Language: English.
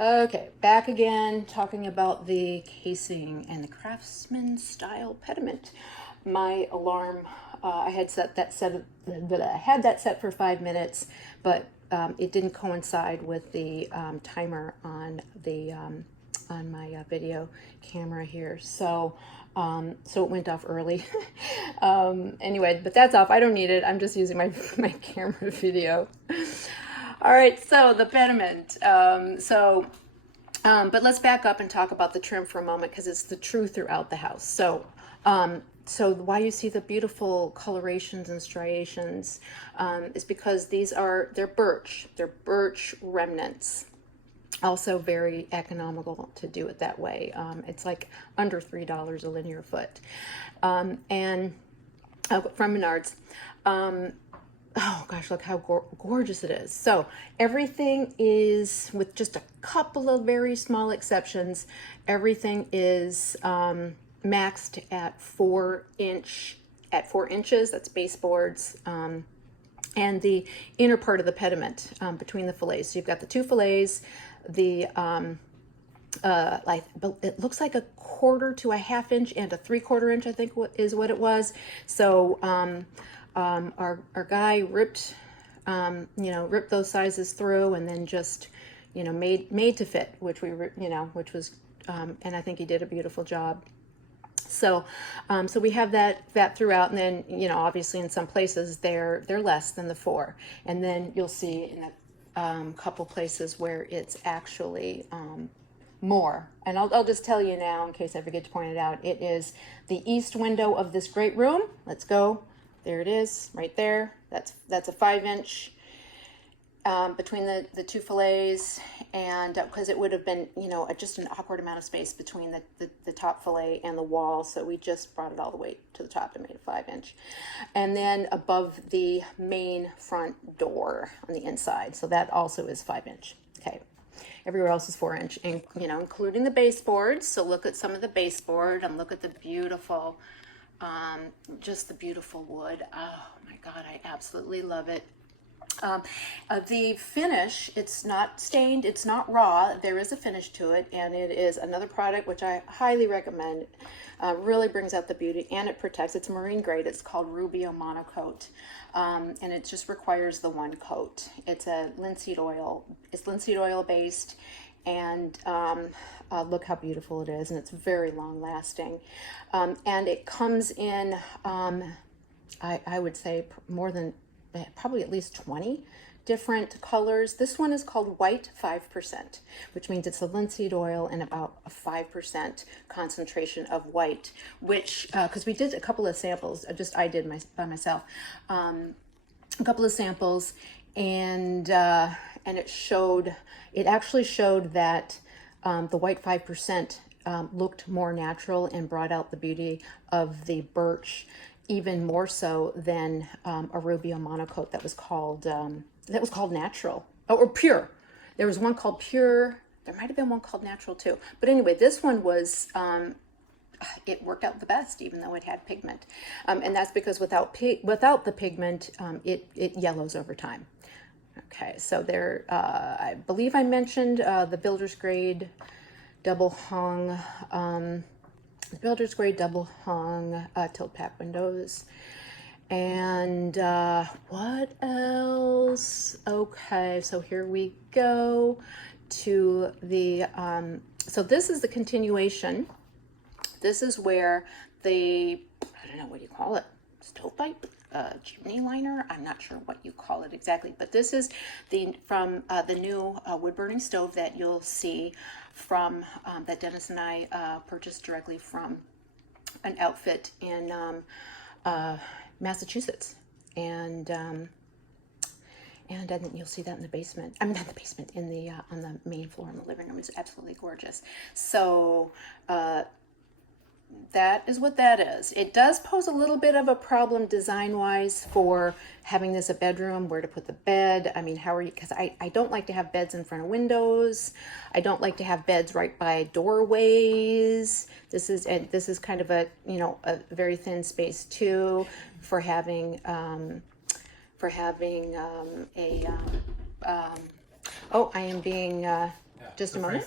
Okay, back again talking about the casing and the Craftsman style pediment. My alarm, I had that set for 5 minutes, but it didn't coincide with the timer on the on my video camera here, so so it went off early. Anyway, but that's off. I don't need it. I'm just using my camera video. All right, so the pediment. But let's back up and talk about the trim for a moment because it's the truth throughout the house. So why you see the beautiful colorations and striations is because they're birch. They're birch remnants. Also very economical to do it that way. It's like under $3 a linear foot. And from Menards. Oh gosh, look how gorgeous it is. So everything is, with just a couple of very small exceptions, everything is maxed at 4 inches. That's baseboards. And the inner part of the pediment between the fillets. So you've got the two fillets, the like it looks like a 1/4 to a 1/2 inch and a 3/4 inch, I think is what it was. So our guy ripped ripped those sizes through and then just made to fit, which which was and I think he did a beautiful job. So so we have that throughout, and then obviously in some places they're less than the 4, and then you'll see in a couple places where it's actually more. And I'll just tell you now in case I forget to point it out. It is the east window of this great room. Let's go. There it is, right there. That's a 5-inch between the two fillets, and because it would have been just an awkward amount of space between the top fillet and the wall, so we just brought it all the way to the top and made a 5-inch. And then above the main front door on the inside, so that also is 5-inch. Okay. Everywhere else is 4-inch, and including the baseboards. So look at some of the baseboard and look at the beautiful just the beautiful wood. Oh my God, I absolutely love it. The finish, it's not stained, it's not raw. There is a finish to it, and it is another product which I highly recommend. Really brings out the beauty, and it protects. It's marine grade. It's called Rubio Monocoat, and it just requires the 1 coat. It's a linseed oil. It's linseed oil based, and look how beautiful it is, and it's very long lasting. And it comes in, I would say more than probably at least 20 different colors. This one is called white 5%, which means it's a linseed oil and about a 5% concentration of white, which, because we did a couple of samples, I did by myself, a couple of samples, and it actually showed that the white 5% looked more natural and brought out the beauty of the birch even more so than a Rubio Monocoat that was called natural or pure. There was one called pure. There might have been one called natural too. But anyway, this one was it worked out the best, even though it had pigment, and that's because without the pigment, it yellows over time. Okay, so there, I believe I mentioned the builder's grade double hung, tilt pack windows. And what else? Okay, so here we go to the, so this is the continuation. This is where I don't know what you call it, stovepipe? Chimney liner. I'm not sure what you call it exactly, but this is from the new wood burning stove that you'll see from that Dennis and I purchased directly from an outfit in Massachusetts, and I think you'll see that in the basement. I mean, not the basement, in the on the main floor in the living room. It's absolutely gorgeous. So that is what that is. It does pose a little bit of a problem design-wise for having this a bedroom, where to put the bed. I mean, how are you, because I don't like to have beds in front of windows. I don't like to have beds right by doorways. This is kind of a very thin space too for having oh, I am being Just a moment.